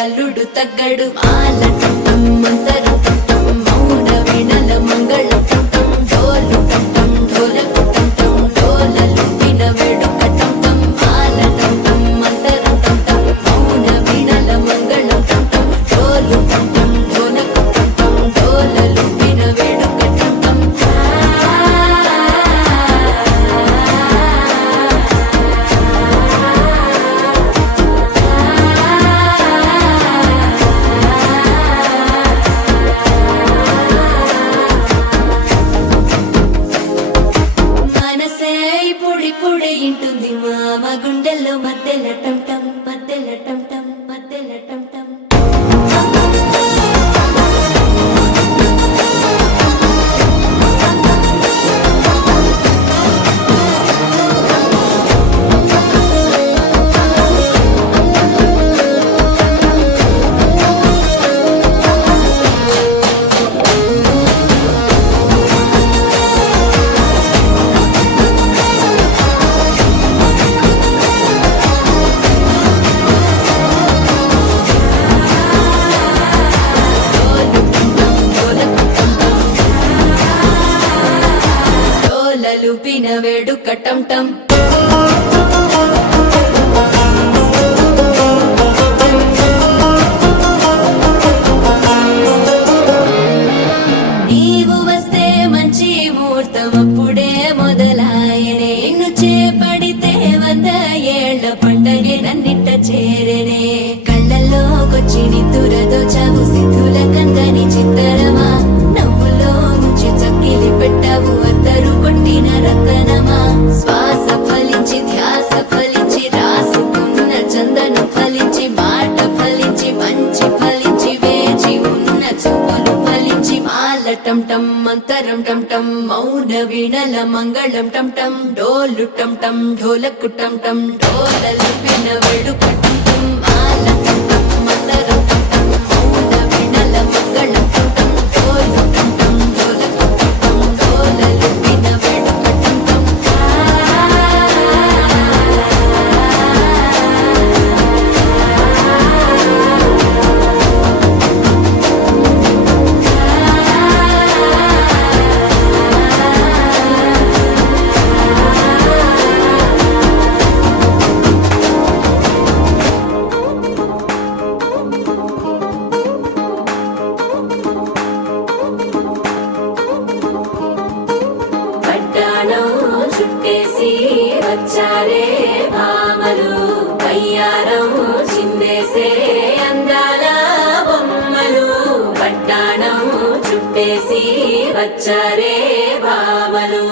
అల్లుడు తగ్గడు ఆలటం మంతరం టం మౌన వినల మంగళం టం డోలు టం డోలకు టం డోలలు విన వేడుక టం ఆలటం మంతరం టం మౌన వినల మంగళం టం డోలు టం డోలకు టం డోలలు విన వేడుక టం పొడి ఇంటుంది మామ గుండెల్లో మధ్యల టం టం మధ్యల టం టం మధ్యల టం టం లూపిన వేడుక టం టం నీవు వస్తే మంచి ముహూర్తం అప్పుడే మొదలాయనే నిన్ను చేపడితే 100 ఏళ్ల పండగే నన్నిట్ట చేరనే కళ్ళల్లోకొచ్చి నిద్దురదోచావు సిద్ధుల కందని చిత్తరమా నవ్వులో ముంచి చక్కిలి పెట్టావు అద్దరు కొట్టిన రతనమా శ్వాస ఫలించి ధ్యాస ఫలించి రాసుకున్న చందనం ఫలించి మాట ఫలించి మంచి ఫలించి వేచి ఉన్న చూపులు ఫలించి మాల టం టం మంతరం టం టం మౌన వీణల మంగళం టం టం డోలు టం టం ఢోలకు టం టం డోలలు విన వేడుక టం టం మాల టం టం మంతరం టం టం మౌన వీణల మంగళం టం టం డోలు టం టం ఢోలకు టం టం డోలలు విన వేడుక టం టం పట్టాణం చుట్టేసి వచ్చారే భామలు అయ్యారం చిందేసే అందాల బొమ్మలు పట్టాణం చుట్టేసి వచ్చారే భామలు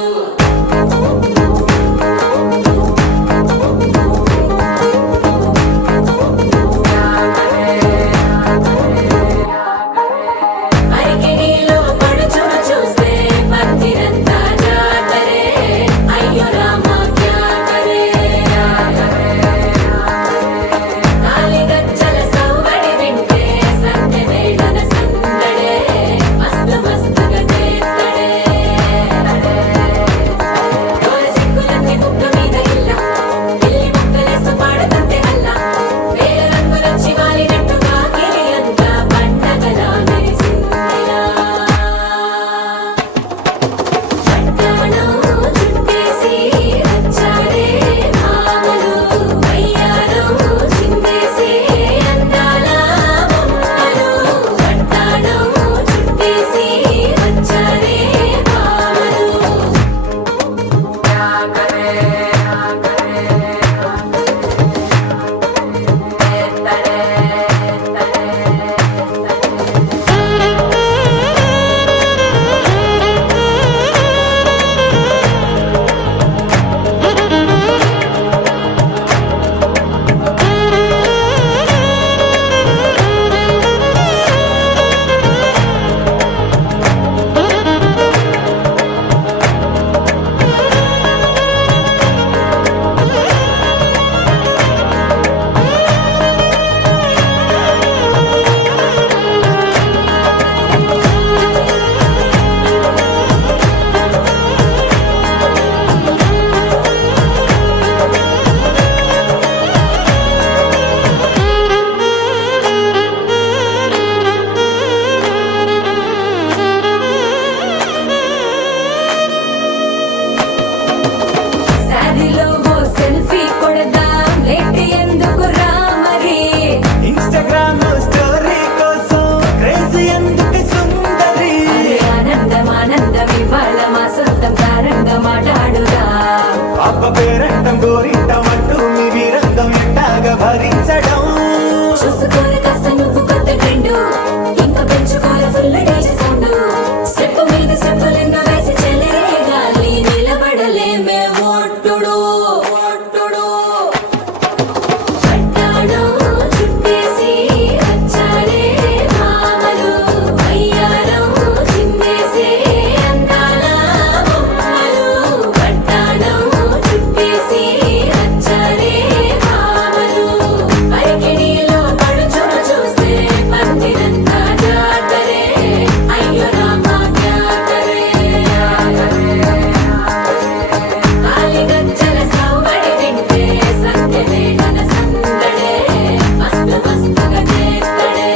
అరికిలో పడుచును చూస్తే భక్తిరంతా జాతరే అయ్యో రామ క్యా కరే కాలిగజ్జల సౌవడి వింటే సంధ్య వేళన సందడే మస్తు మస్తుగా చేత్తడే గోరింటమంటూ మీ వీరంగం ఎట్టాగా భరించడం చూసుకోరు కాస్త నువ్వు కొత్త ట్రెండ్ ఇంకా పెంచుకోరు ఫుల్ డీజే సౌండ్ స్టెప్ మీద స్టెప్పులెన్నో వేసి చెలే గాలి నిలబడలేమే ఒట్టుడు ఒట్టుడు పట్టాడు చుట్టేసి వచ్చాడే మామలు అయ్యారం చిందేసే అందాల బొమ్మలు పట్టాడు చుట్టేసి వచ్చాడే మామలు పరికిణీలో పడుచును చూస్తే పందిరంతా జాతరే అయ్యో రామా జాతరే కాలిగజ్జల సౌబడి వింటే సంధ్యలే మన సందడే మస్తు మస్తుగా చేస్తడే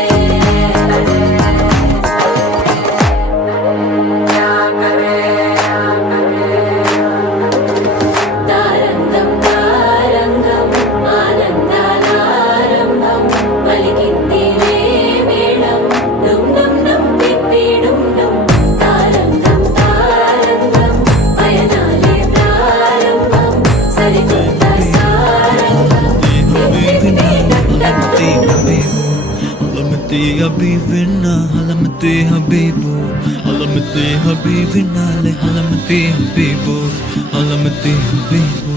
తారంగం తారంగం ఆనందాలారంభం పలికింది రే మేళం డుమ్ డుమ్ డుమ్ పిప్పి డుమ్ డుమ్ తారంగం తారంగం పయనాలే ప్రారంభం సరికొత్త Sarangam Alamati habibina, alamati habibu, alamati habibina, alamati habibu, alamati habibu.